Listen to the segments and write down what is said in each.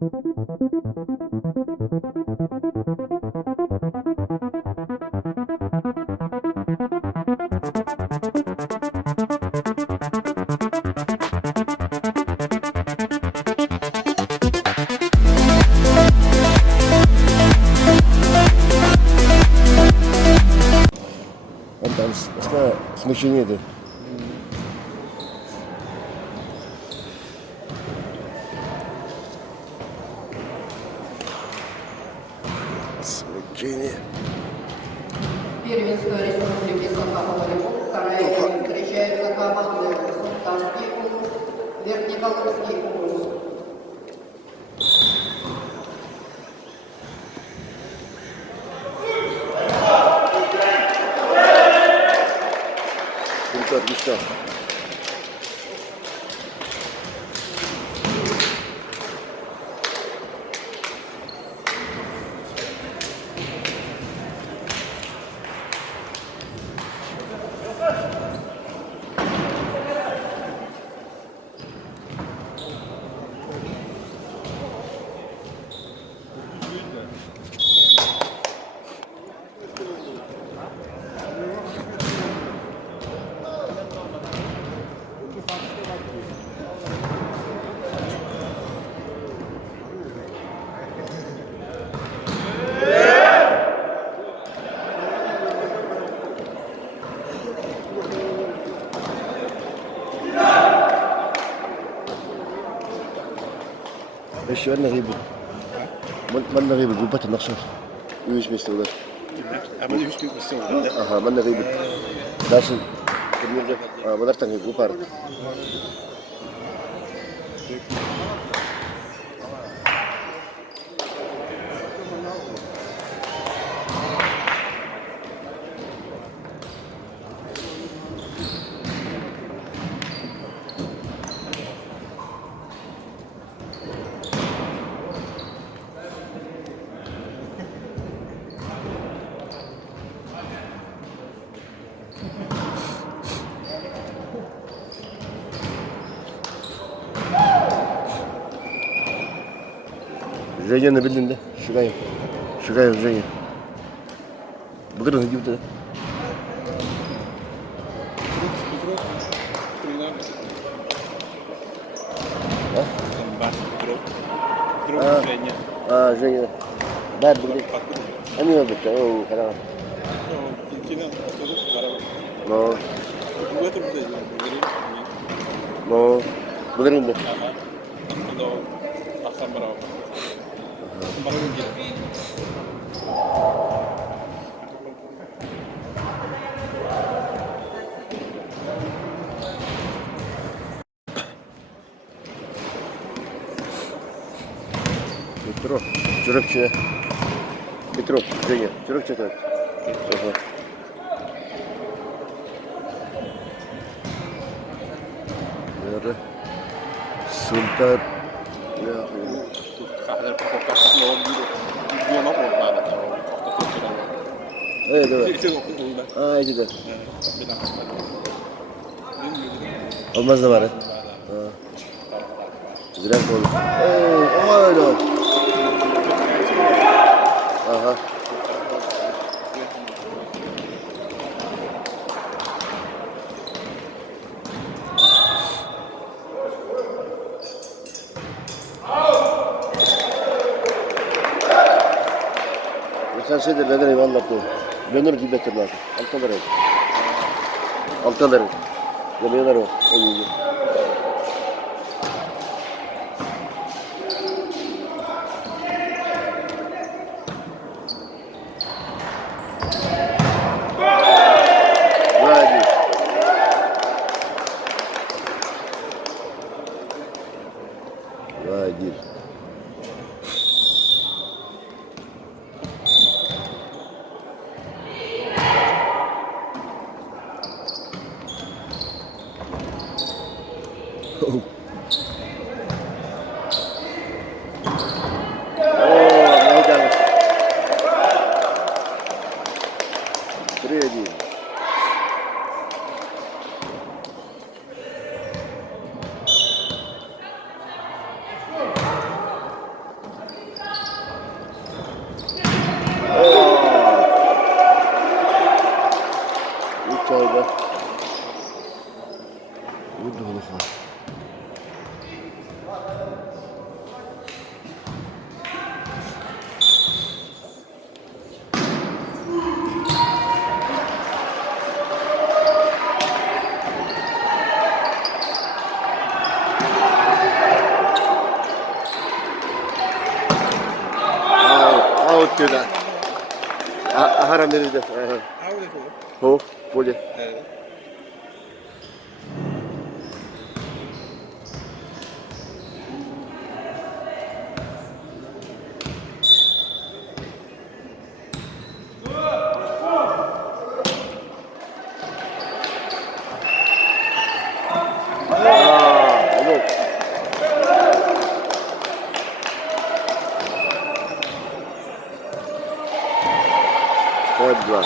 Там смущение, да. Смущение. Первенство Республики Саха-Волейбол, вторая линия встречаются команды Султанский Улус, Верхнеколымский Улус. Отлично. ايش عندنا غيبة؟ مالنا غيبة جوبات النقصر يوش مستوى عمل يوش مستوى اها مالنا غيبة لازم كمية بدرت عن جوبار Женя bildin de şuraya. Şuraya Женя. Bugün hızlı da. Женя. Дар bugün. Hani ne bitti? Oo, karam. No. No. Bugün de. Петров, Чуракче. Петров, Женя, Чуракче так. Ага. Nerede? Sultan. Ya. Evet evet. Aa iyi de. Olmaz da var. Güzel konu. Oo, öyle. Aha. Sen şeyde neden eyvallah bu. Benim gibi getirdiler. Altaları. Altaları. Yemeğler o. İyi. Vay değil. Out diyorlar. Haram verildi. How would it go? Ho, böyle. Oğlum. Hadi lan.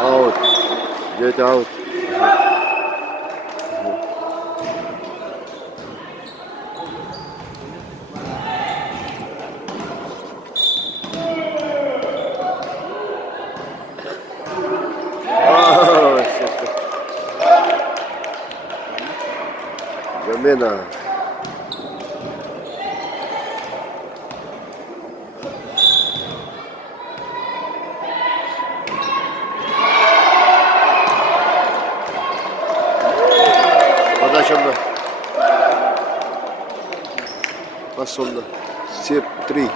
Out. Get out. Oh, shit. Zamena. Подача. Посолно. Сеп 3.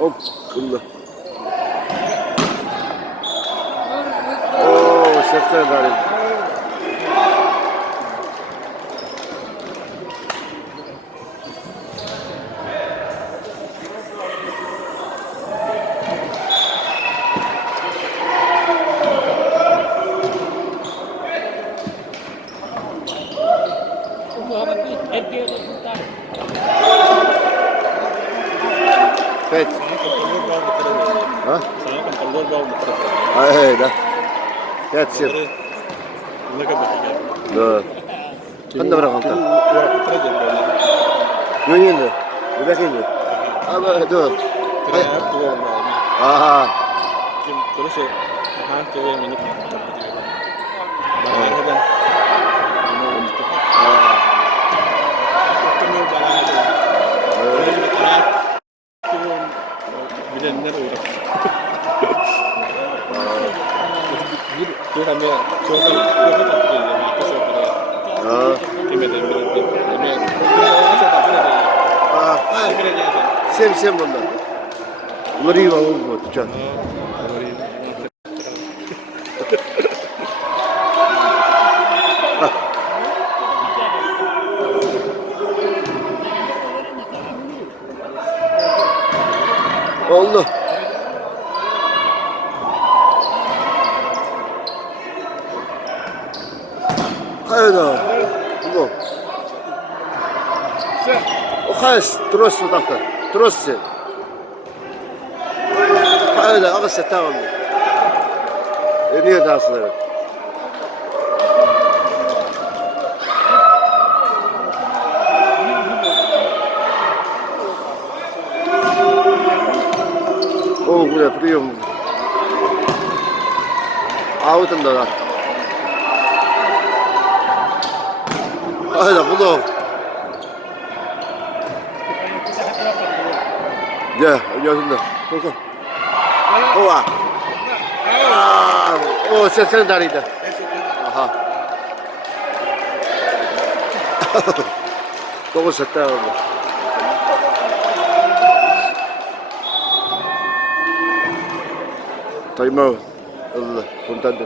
Оп, кылды. О, сестер дарит. Пять. А? Да. 5-7. Да. Қандай бірақ алты? Önünde. Öbekinde. Ama dur. Aha. Bilenler uğraş. Bir tane çocuk Aa. Sem bundan. Bunları var oğlum bu. Can. Oldu. Hayda. Bu. O khas tros tutakta. Tros sen. Hayda ağası tamam. Niye danslar? O buraya прием. Autunda da. Hayda bunu. Ya, yazında. Koşun. Ova. O sesini darıydı. Aha. Como se está? Time out. Allah, contando.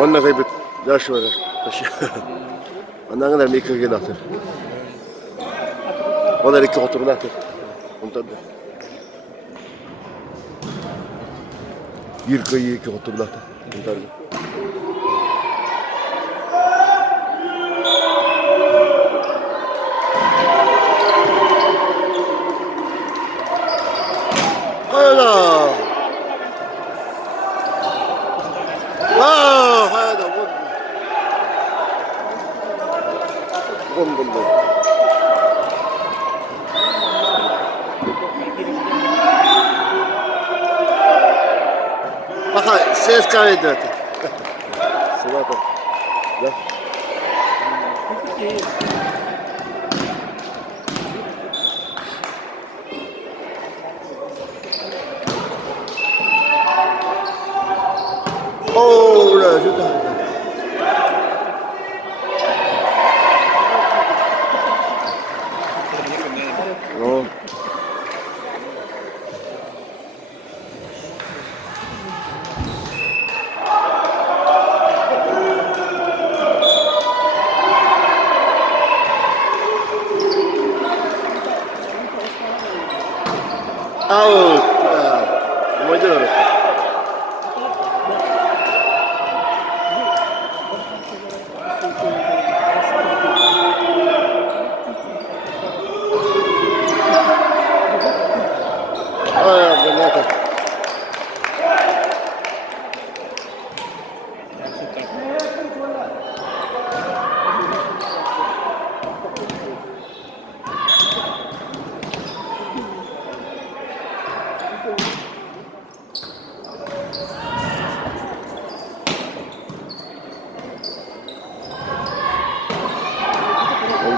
Bana kaybet. Yaş var. Ondan kadar mı iki gün atır? Onlar iki oturun atır. Ondan da. Гирка и какого-то блата. 하야다. 아, 하야다. 원. Пока ССК идет. Сюда. Да. О, да, сюда. Ну. Аут. Мой дедушка. Понятно.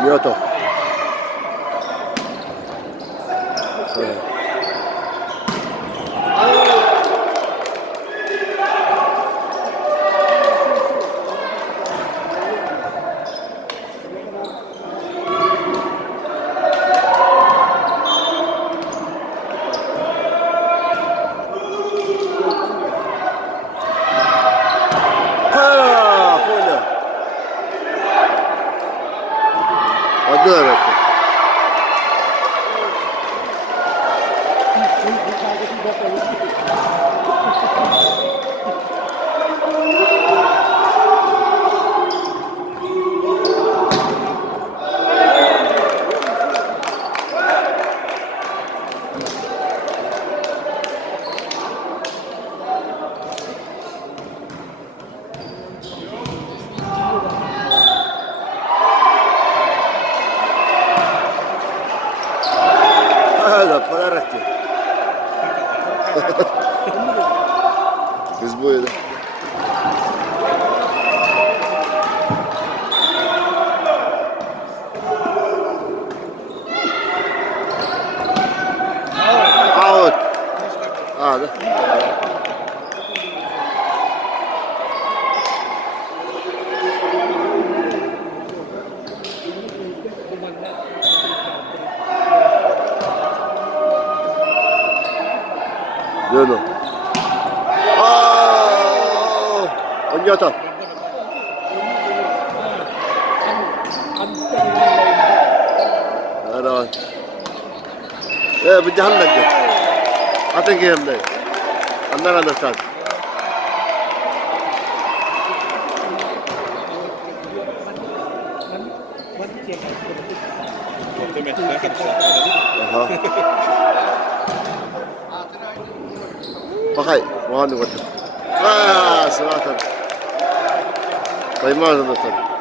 Нету. Понял. Подарок. Да, подарки. Без боя, да? Аут. Да. Дёну. Понятно. Давай. بدي هلك أعطيني همني أنا نستعد بخير وهاني وقت صراحة طيب ما نستعد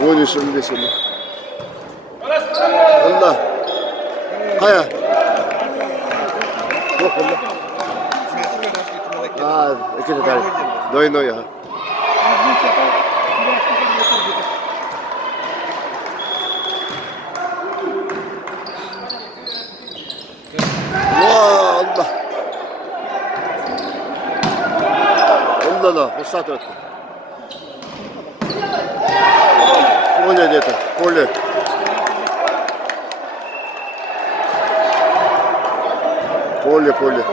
وين يسلم يسلم الله هيا روح والله كده تعال نوي ها الله الله وصلت Поле где-то, поле. Поле.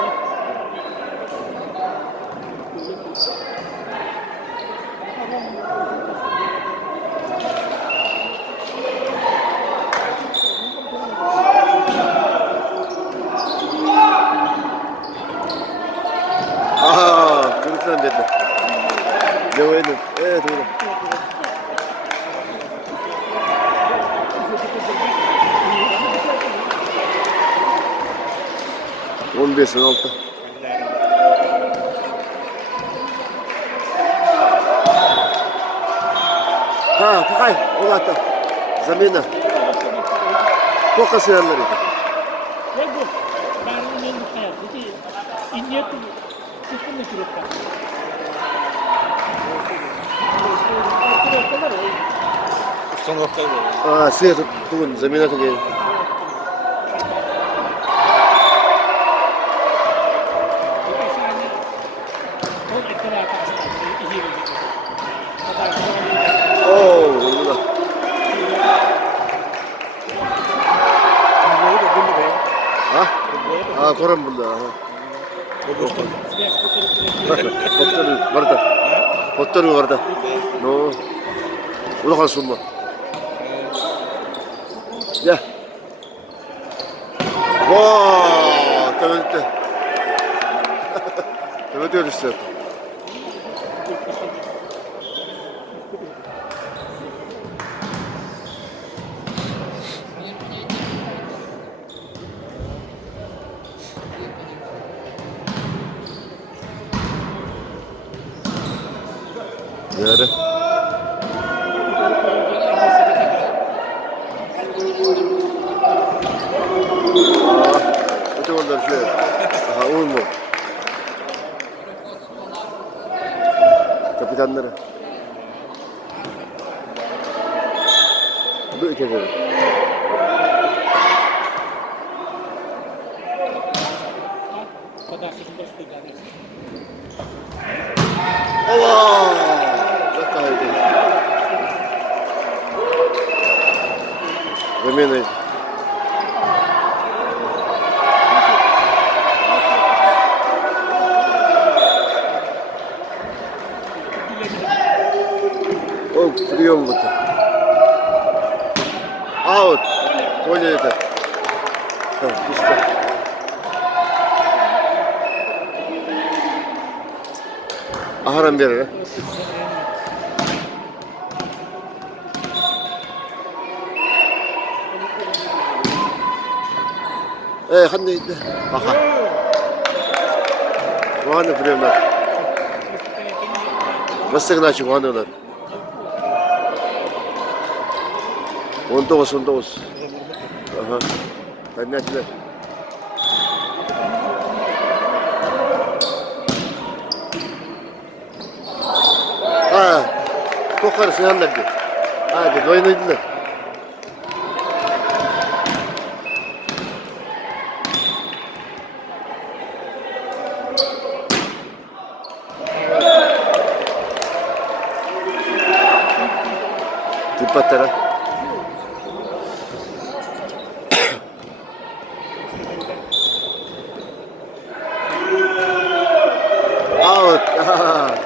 Limbesin altta. Pakaj, ovata. Zamena. Koliko se jednari? Nego, naravno ne nikaj, znači i njetu sekundne kirota. Son noktayı böyle. Siya tukun, zamena tukun. Wala. Koran bunda. Hottaru vardı. No. Udah kan semua. Ya. Wow, tabii. Tabii diyor işte. Nerede? Itu orada şey. Aha, un mu? Kapitanları. Bu ülkede. Allah! Zakaydı. Zamena. Прием вот. Аут. Поняли это? Пусто. Aharam bir ara. Kan neydi? Aha. Wahana primer. Basta na çık wahana onlar. 19. Aha. Ben ne açılar? Kokar seyanlardı. Hadi doyunuydular. Tippatara. Out. Out.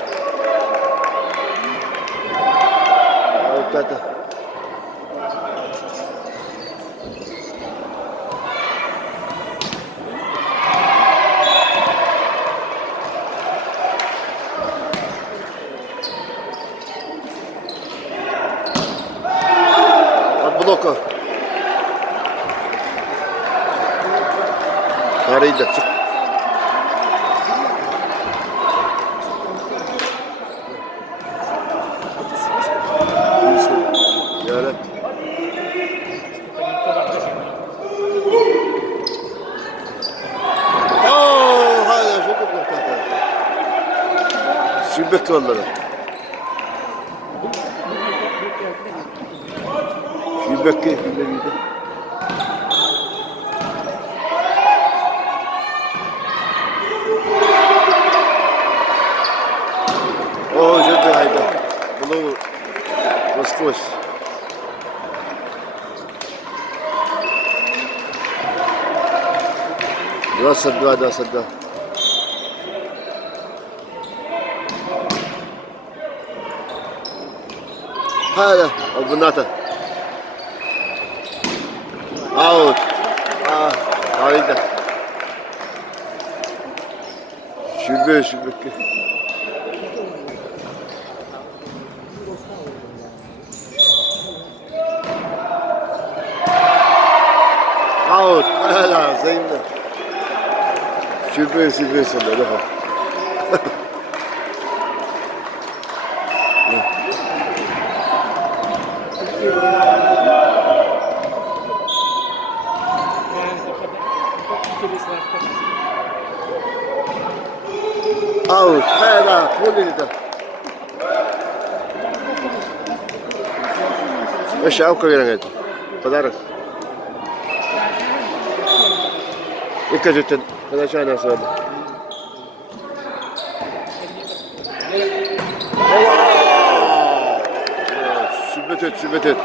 Bloka. Harıydı. Yani. Hadi çok güzel. Sübek onlara. Sübek keyifli. Жирный хайда. Bunu насквозь. Двадцать два. هذا البناطة. Out. Harika. Şube. Out. Hala Zeynep. Sürpriz sonunda da. Out, kaya huli dito. Siya ako kaya ito. Padaras. Ikaw dito, kada siya nasa. Sübet et.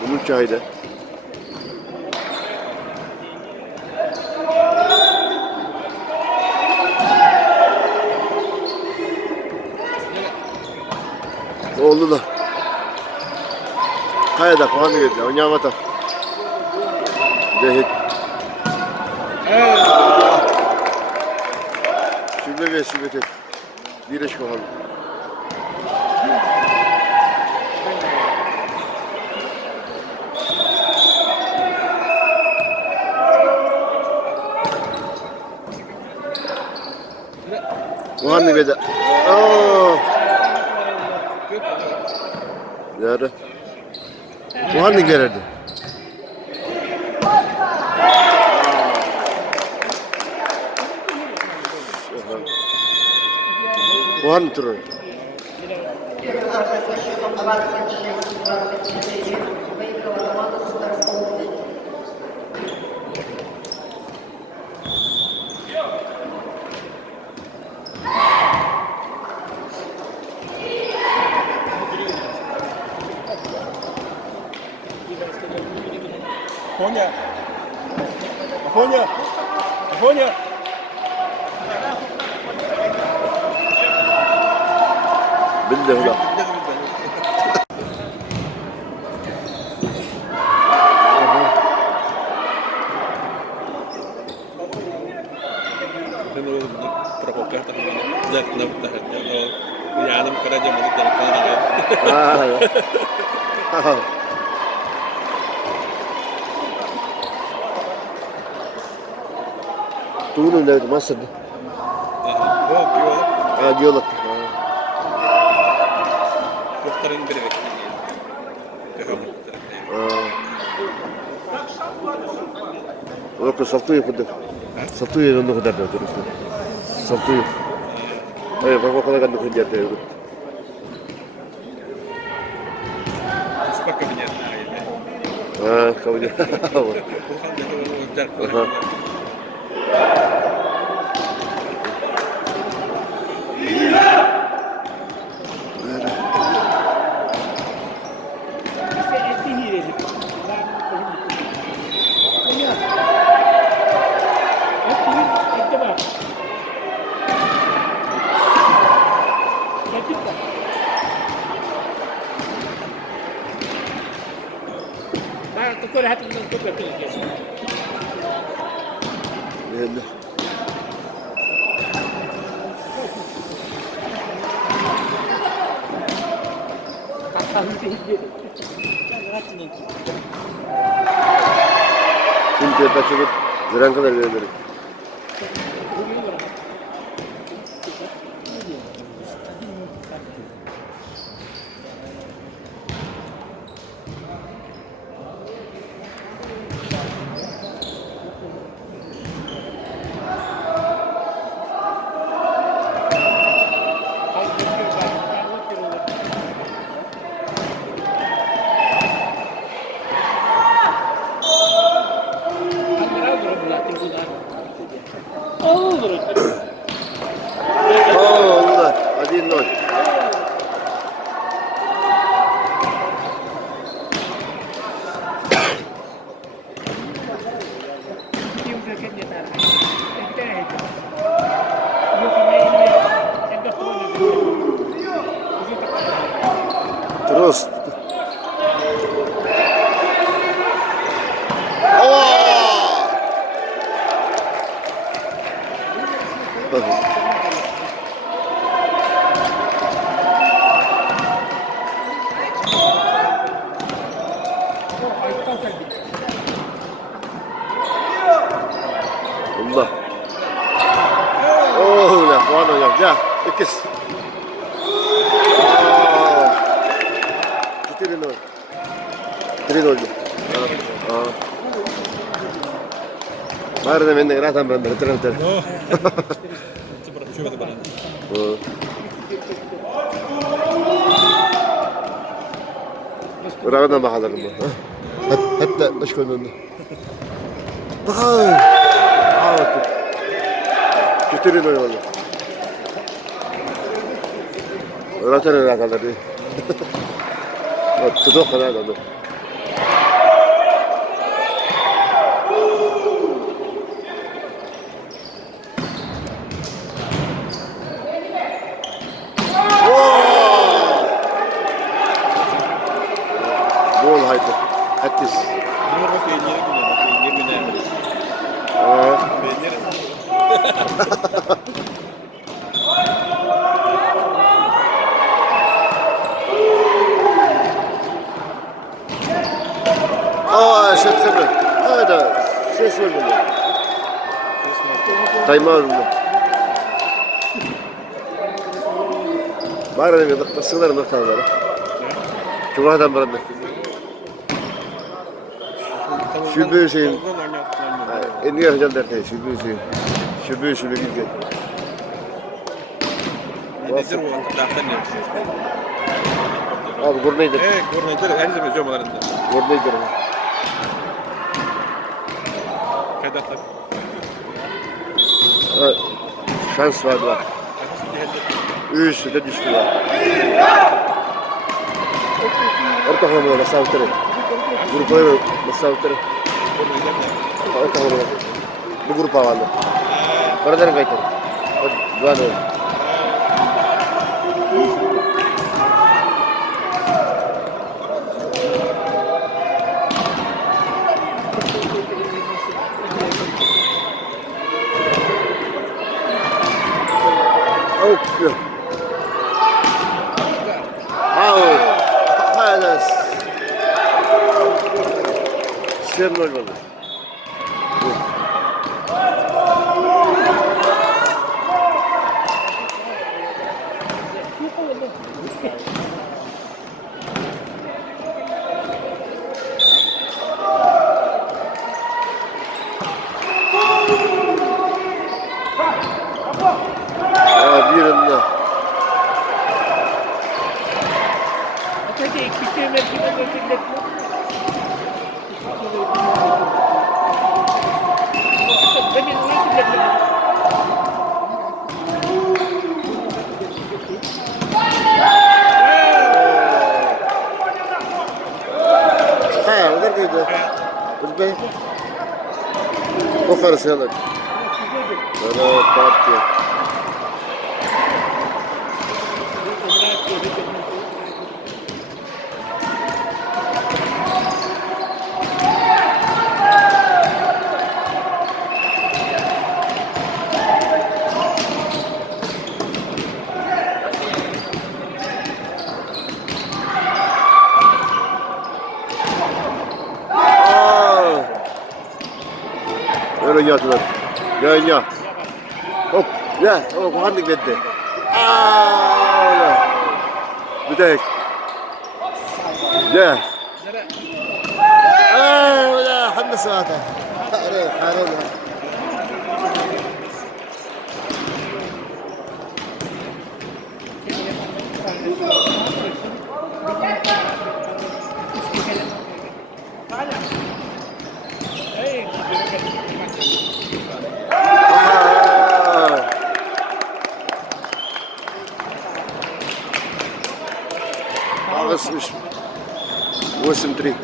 Bunun çayda. Oldu da. Kayada puanı verdi. Oynayamadı. Dehit. Sübet et. Direş bakalım. Muhanni beda. Nerede? Muhanni gelirdi. Muhanni turun. Со счетом 26-24 выиграла команда Сударского. Афоня! Bildi ulan. Provokata Yanım Karaca Malık Delikleri Tuğunun nerede? Mısır'da. Ha, diyorlar. Muhtarın biri Yok, saftu yapıldı. Saftu yapıldı kadar da durur. Saftu yap. Ay, bak kadar kan dokun jarte. Sepak kabinetnya ini. Ha, kamu dia. Bukan Tukar hati dengan tukar tinggi. Belli. Kakak tinggi. Hati tinggi. Şimdi başımı gören kadar veririm. Olur. Allah, hadi nol. Terus. Ya, ikis. Bitirin onu. Bitirin onu. Var da benden rahat ben bitirin. Seperti cuma tebaran. Bırakın bakalım mı? Hatta baş koyduğunda. Bakalım. Bitirin onu. Rahatın rahatlar. Tutuk kadar da. Gol haydi. Hattis. Ini apa penyir punya? Penyir punya. Penyir. Şut kırdı. Hayda. Ses verdi. Time out. Var ya da sınırın noktaları. Cuma'dan beri. Şüpheli Hüseyin. En iyi hocam derken Şüpheli Hüseyin. Şüpheli Hüseyin gibi. Nedir bu? Daftar ne? Abi gurneydir. Gurnadır. En zaman cumalarında. Gurneydir. Kaç daftar? Şans vardı bak. Üstü de düştü var. Orta hamle mesafeli. Grupları mesafeli. Orta hamle. Bu grup havalı. Oradan kayıtlı. Dua da. Okay. Hadi. Sen ne olmalı? Bir önüne. Peki ikisi mevkime götürmek mi? Beni nasıl yapalım? Neredeydi? Burada. O karısı yalan. Bana parti. Öyle yatırlar. Ya. Hop. Ya. O kuhandık gitti. Öyle. Bir tek. Ya. Öyle. Hangi saate? Öyle. Harun. Ağustos 8-3.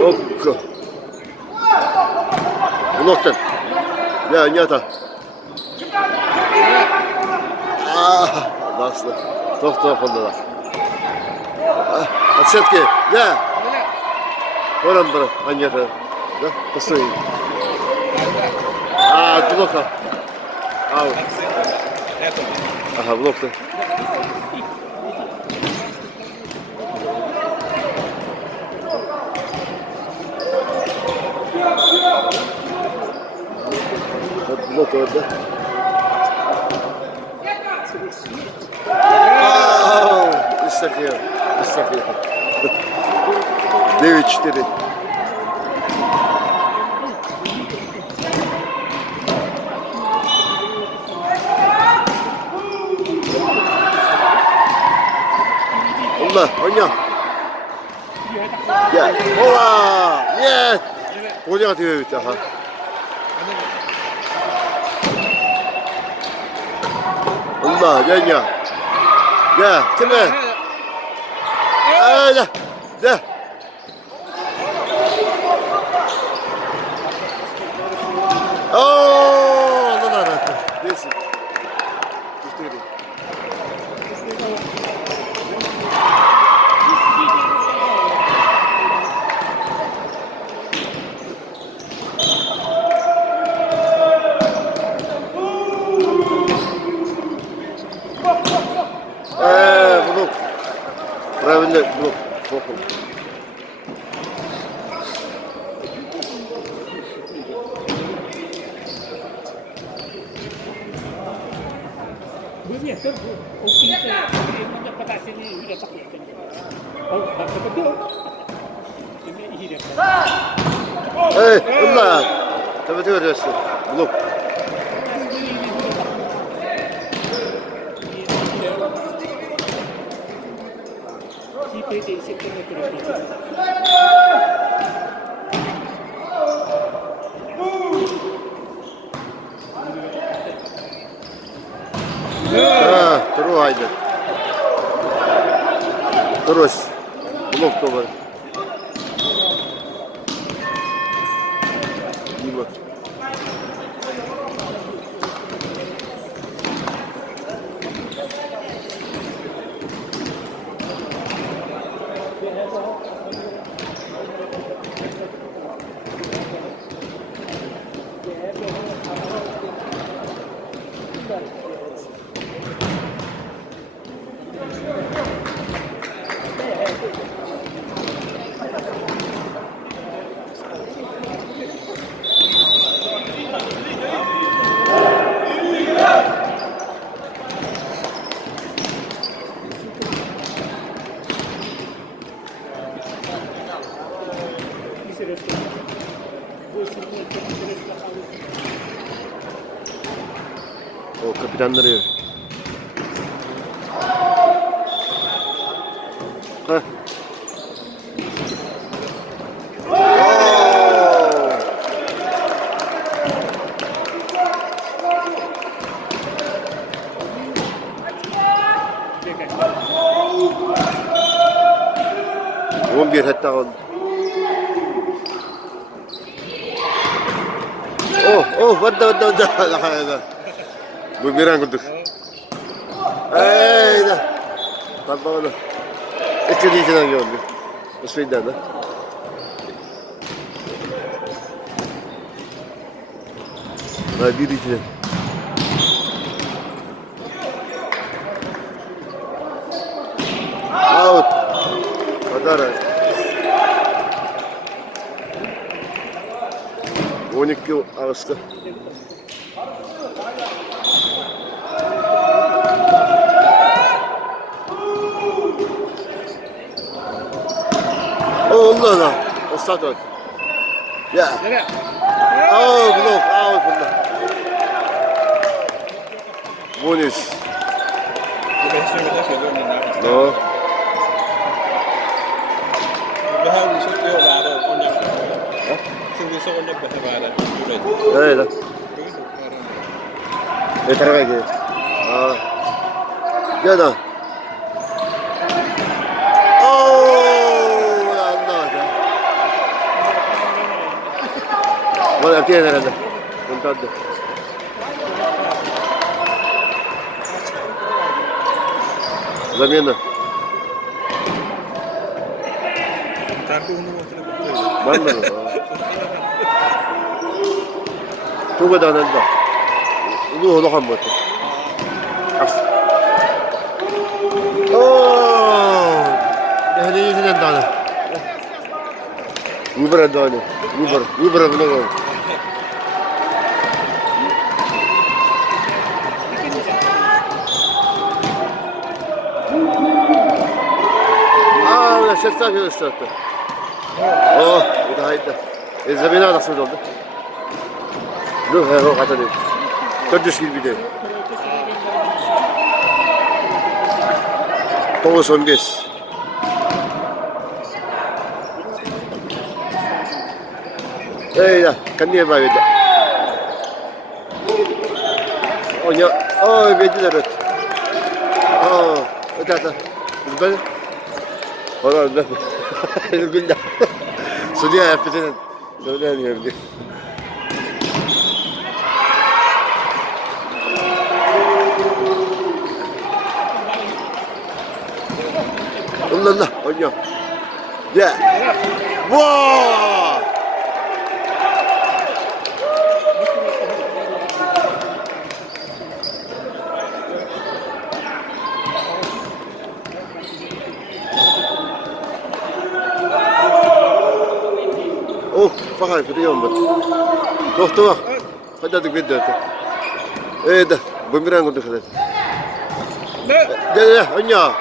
Ok. Bloktan. Ya nyata. Bastı. Çok oldular. Отсетки, да. Вон он, а нет, да, постой. Блока. Аут. Evet. Aha blokta. Blok orada. İstakıyor. İstakıyor. 9-4. Allah, oyna. Ya, ola! Yes! Oyna atıyor bir daha. Allah, gel ya. Ya, kime? Öyle. De. Oo, Allah Allah. Neyse. Tutuyorum. Blok. Правильно, blok. Bakın. Bữa giờ ông kinh tế nó bắt đầu sẽ đi được tắc liệt ông làm cái đó ini hidup Hey, Allah. Tabii diyorsun. Blok. si PT sektor ekonomi Terus aja. Terus. Blok tuh bang. Gimana? O kapitanları yiyor. Heh. On bir hatta on. Wadda. Bumerang untuk. Dah. Tanpa mana. Itu di sana jauh. Sepeda dah. Nah, di sini. Out. Kadar. 12 Ağustos. Allah Allah. Ostat ol. Ya. Blok. Bunda. Bonus. No. Daha bir şey yok vardı. Ondan. Şimdi sonra ne vardı? Öyle. Yeter belki. Gel lan. Bueno, tiene herhalde. Contando. Zamena. Manda mı? Tuğba da anında. Ulu holo hambatı. هذه يزيد عندنا وبر عندنا وبر بنقول ولا شفتك يا استاذ ده هيدا الزميل هذا صدق ده هو قتل تدش البداية هو سونجس ايه ده كان يبغى يبدا بيجي درت ده البلد والله ده يقول ده سوديا يا فتن سوديا يا ابني الله الله يا واو فخر في اليوم بس توه خدتك بدأت ايه ده بوميرانغ قلت خدت ده انيا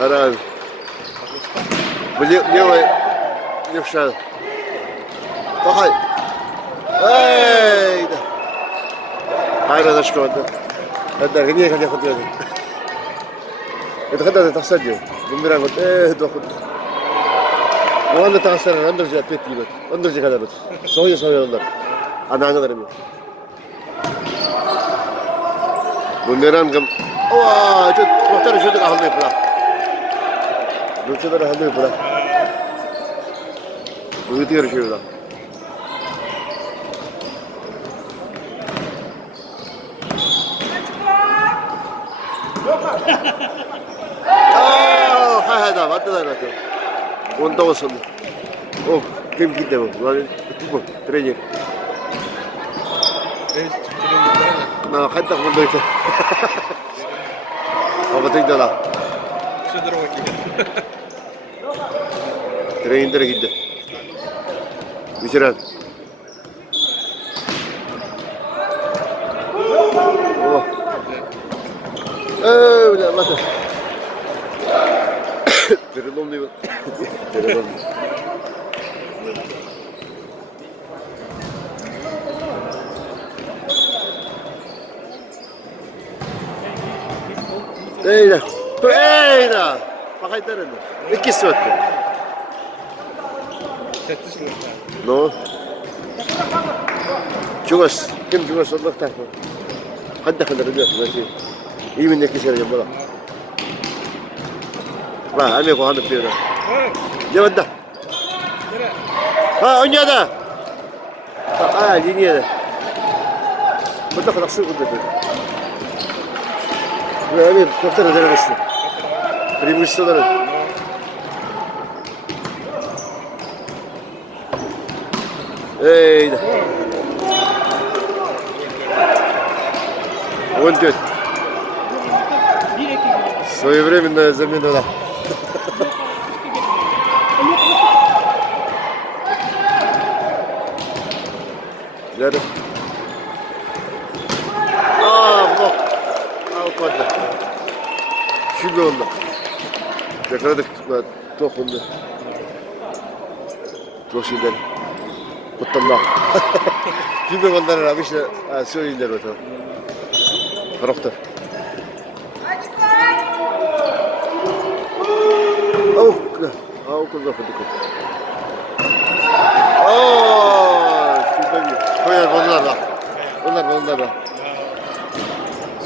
هذا بليو يفشل فخر ايه ده هذا نشكو هذا غنيه كان ياخذ هذا اتخدت تحسجل بوميرانغ قلت ايه ده خد وانا تاثر اندر جا بيت بيت اندر جا كذا بس سوي اندر انا اقدر امي بوميران قم جد محترم شو تقول اهلي بلا لو تقدر اهلي بلا ويطير شو لا هذا ما تقدر وانت وصل كم جدا والله ترينر ما خدك من بيته او بتقدر لا شو دروكي ترينر جدا بشران لا ما تريدوني ايه فقط ترى اكيد سوت نو جوس كم جوس الله تعرف قد دخل الرجال ماشي يمين يكسر جنبه لا أنا أقول هذا فينا يا ودة أني هذا جيني هذا بدك تقصي بدك لا أنا كفتر هذا بس ريموس هذا إيه ده وانت своевременно замена да. Nerede? Bak. Kod. Şimdi oldu. Yakaladık tohumda. Çok şeyler. Kutlamda. Şimdi onların abi işte söylediler o zaman. Karakter. كل ذا خدكم شو ببي خويا والله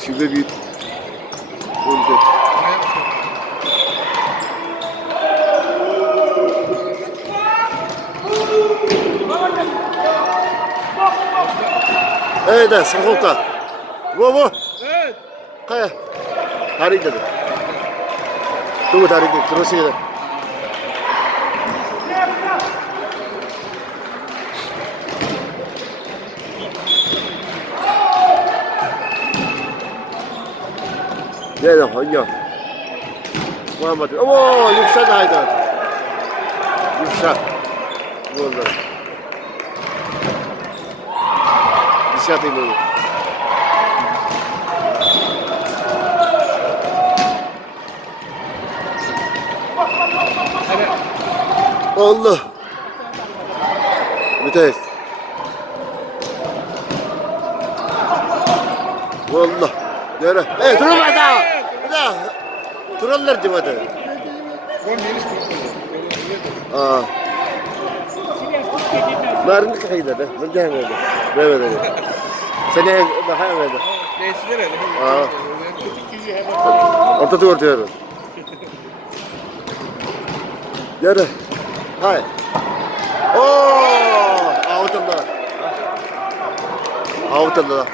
شو ببي وانت ايه ده سخوطه وو قايا تاريخ ده تو تاريخ تروسي ده Ne de hangi? Muhammed. Oo, yüksek aydan. Yüksek. Bu oldu. Dışarı değil. Allah. Müthiş. Wallah. Yürü. Durma daha. Bir daha. Durallar divadı. Aa. Narın kaydı da. Ben de hemen. Evet evet. Seni daha hemen. Aa. Orta dur diyorum. Yürü. Hay. Oo! Avutunda. Avutunda.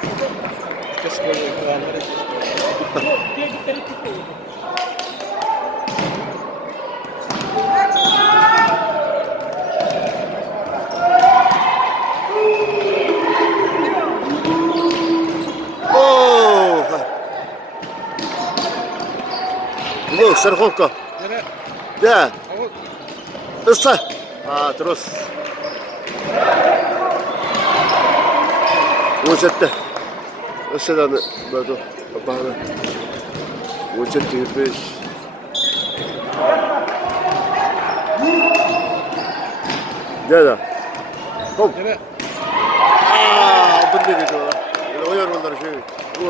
Oo! Bu serhovka. Ya. Issa. Terus. Wujudnya. Issadan batu apa na? Wujud tipis. Gel. Hop. Bener itu lah. Oyar onlar şey. Bu.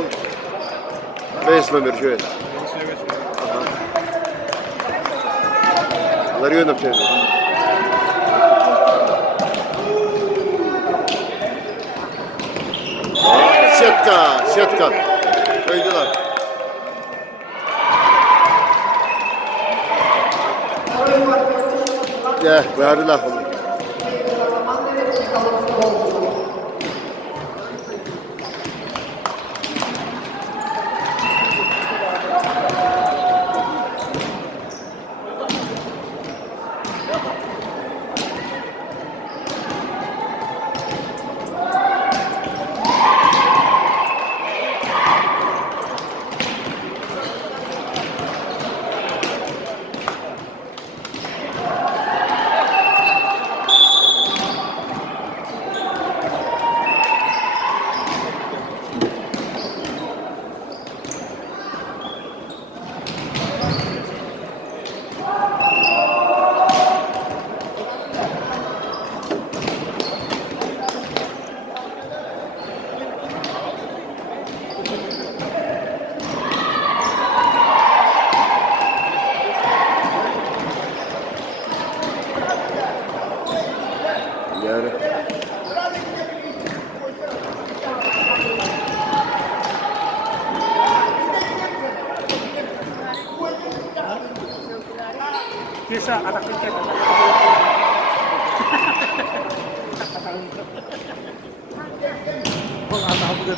Beş numara şey. Larionov şey. Сетка. Koydular. Ya, verdiler onu. Yani. Biasa anak kita. Oh, anak aku dah.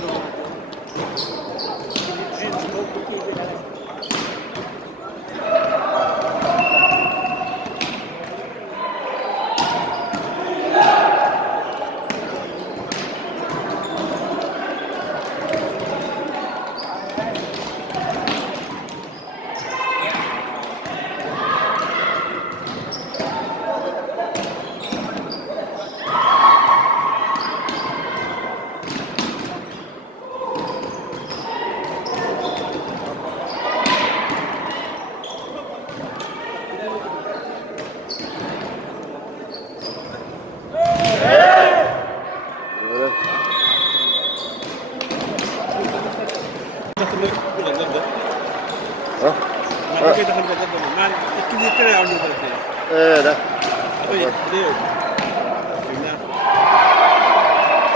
Dah.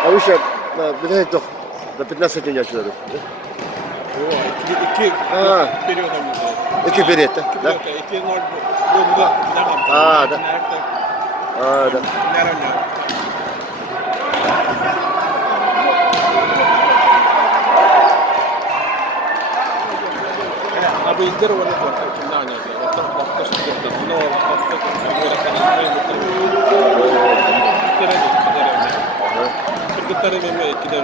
Avuç yap. Bir de yok. Dapat nasıl kenyal şurada? İki periyot. Da. Da. Da. Abi indir wala ko nanya dia. Waktu seperti itu, waktu kita memang kita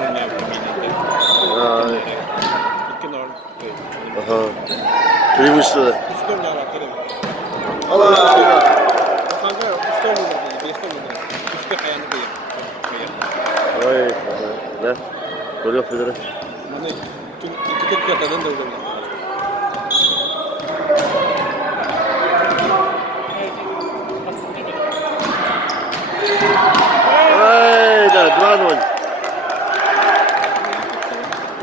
Primus'ta da. Üstüm var hakikaten. Allah Allah. Kanka üstüm olur dedi. Üstüm olur. Üstte kayanı koyuyor. Vay. Ne? Böyle yapıyorlar. Hani iki tık yatadan da olur. Vay da duran ol.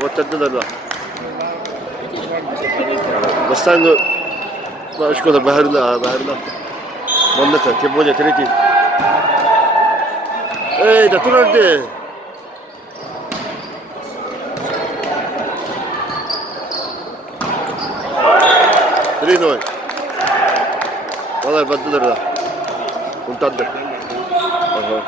Votaddılar bak. Bastango. Ma şkoda baharla. Mannata kebolya treti. Da turardı. 3-0. Vallahi baddılar da. Untandı. Aha.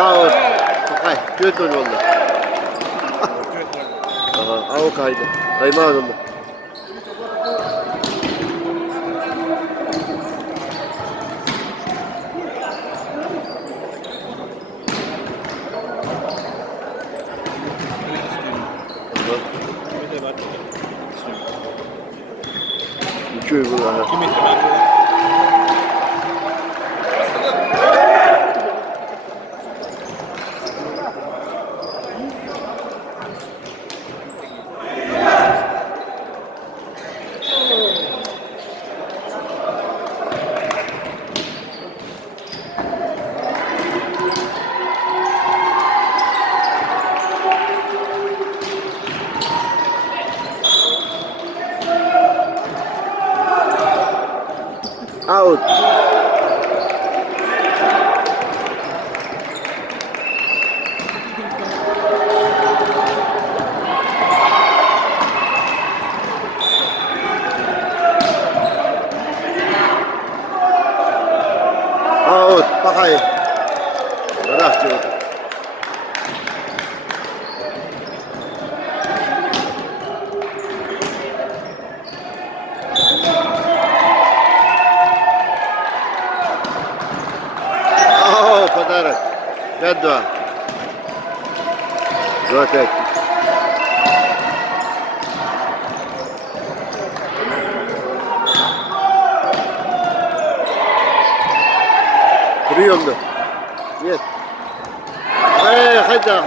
Out. Ay, kötü oldu valla. Aha, out kaydı. Kayma adamda. Bir de var. Köy bu aha. Kim ihtimal bu? Out. Out. Pakai. Berat juga. Oh, padarat. Kedua. Dua tek. Riyonda. Нет. Hayda.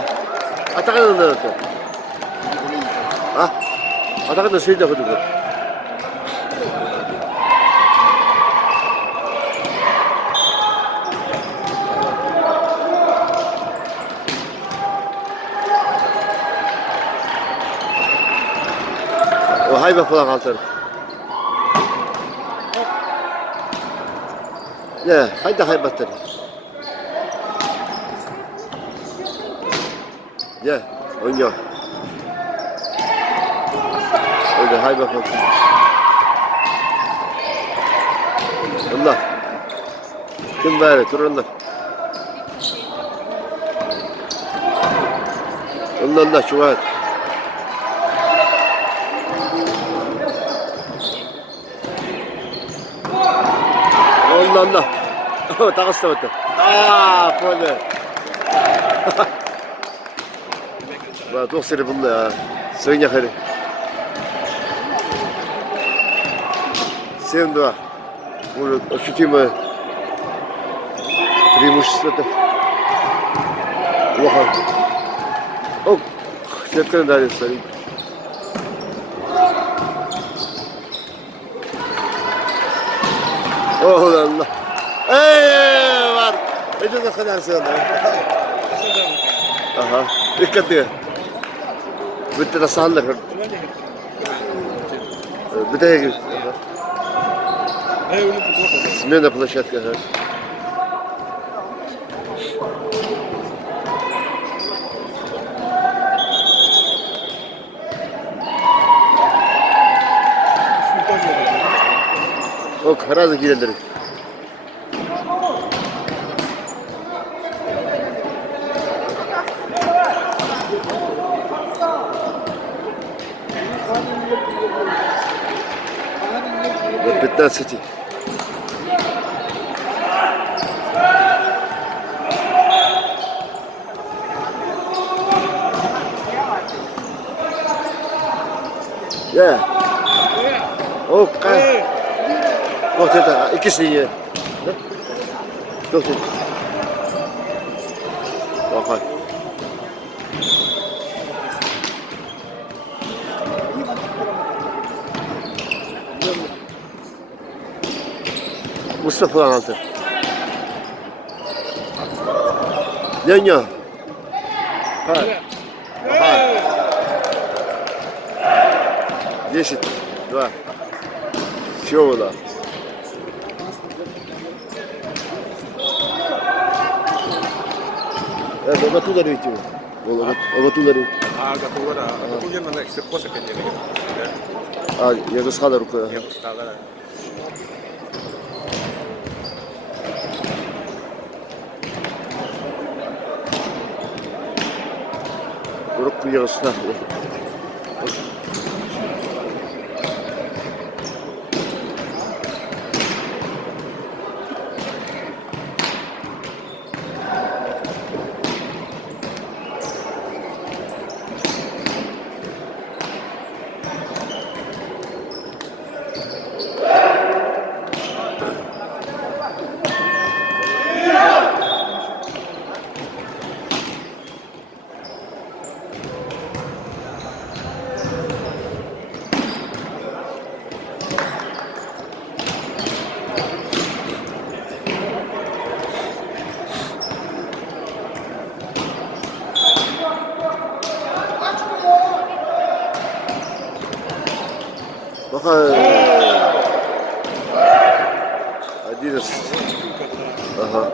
Atakan da. Ha? Atakan da şeyde kudu. O hayba falan kaltar. Ne? Hayda haybattır. Ya, oynuyor. Öyle hay bakalım. Allah. Kim bari turunlar. Allah şu var. Allah. Takısta battı. Böyle. Bah, toch seri bunda ya. Sığınya hadi. Sevim dua. Bunu ощутимо преимущество-то. Плохо. О, сетка дали, смотри. Oh Allah. Var. Ece de kadar sığındı. Aha. Dikkat et. Bitti de sağlık. Bitti ya. Смена площадка. Ok, razı gidelim. До 15. Ya. Oh, kan. Oh, ternyata ikisi ya. Tuh. Bakın. Mustafa altı. Nenya. Ha. Aha. 10, 2. Чего? Это готовы дарить его. Готовы дарить. Готово, да. Готово на next cosa che tiene. Я засхала рукой. Я устала. Руку я засхала. Bakın. Adidas. Aha.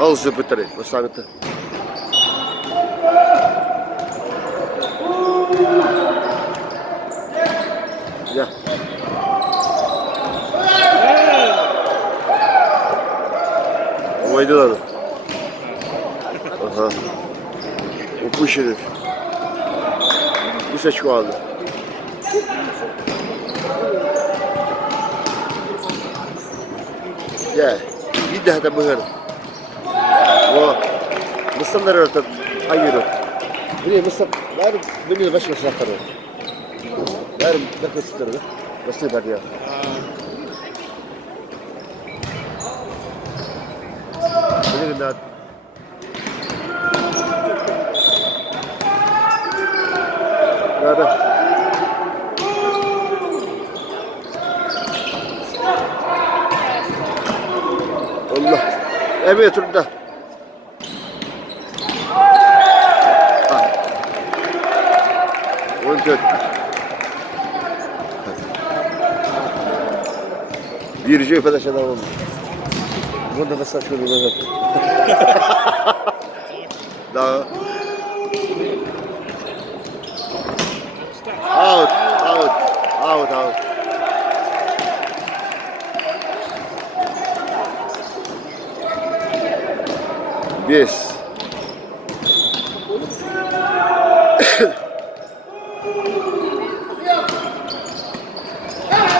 Al şu pıtırı. Basamete. Ya. Oydular. Aha. Упущенный. Bir seçki aldı. Ya, bir daha da bıhır. O, Mısırlar orta ayırır. Buraya Mısır, yarım beni başka sakları. Yarım dakika tutarı. Nasıl var ya? Beni de nerede? Allah. Evet turda. Öldü. Bir şey falan şey oldu. Burada da saçma bir şey. Daha. Out, out, out, out. Yes.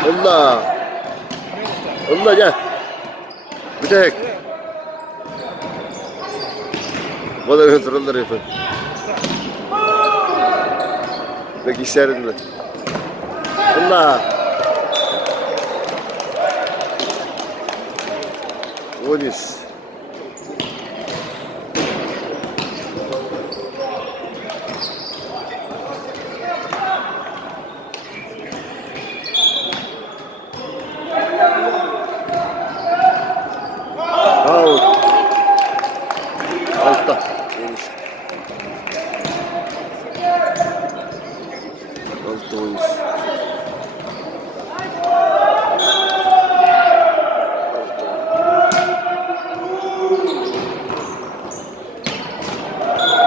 Allah. Allah gel. Bir tek. Bana götürürler yapın. Peki işlerinde. Allah. Onis. Out. Altta. Onis. Altta Onis.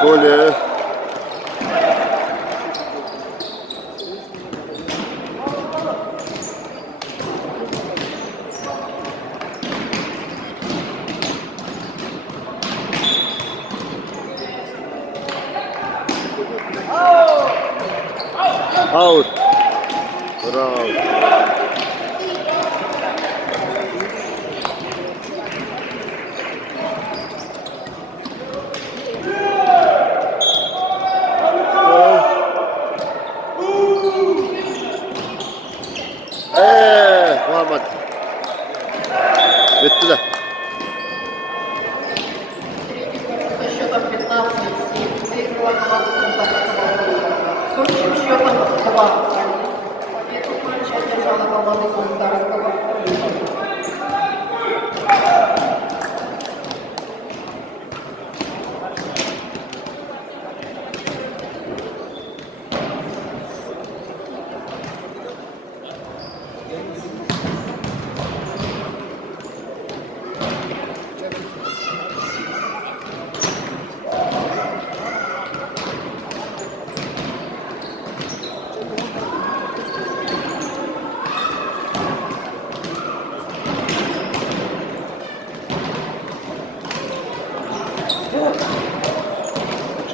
Gole. Out. Bravo.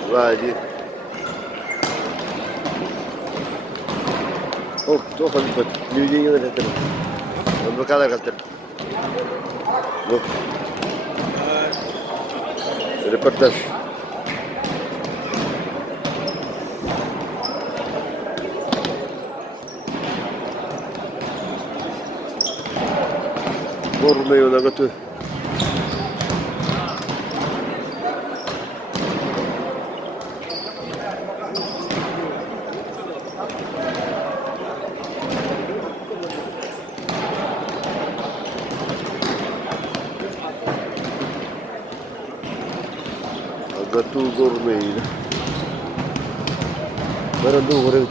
Vadi. Oh, tuh kan buat new ada terus. Berkala kata. Loh, reportage. Gourmet ona götü. Gâteau gourmet. Bara doğru.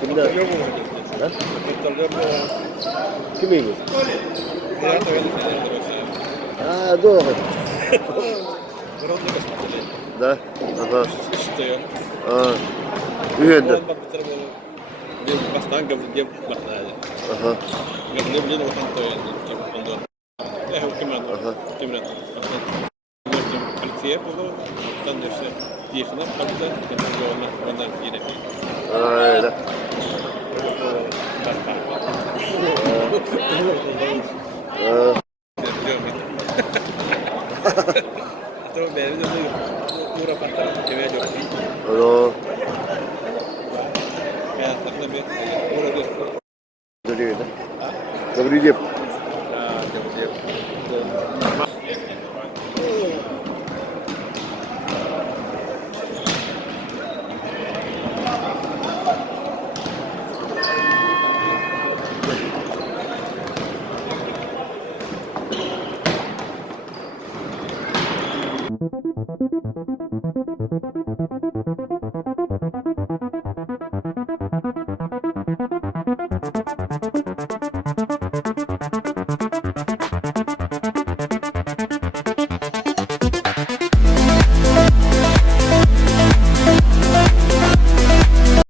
Kimde? اليوم Ha? اليوم Kimiymiş? يا طويل الدراسة Ha, doğru. برد بس مثلا Da. Aha. işte ya Aa. Üyende. والله بتربو جيب بس تانجم جيب بحنا Aha. قبل نبني لو كنت يعني كم عندنا لا هو كمان Aha. كمان نرجم الكثير وهو كان نفسه يخنق قبل كنا جوانا وانا فينا Öyle. Aa. Atau beres itu murah pasar cewek jauh Ano. ya tapi murah tuh Dönüyor da. Kabul edeyim. jauh dia Thank you.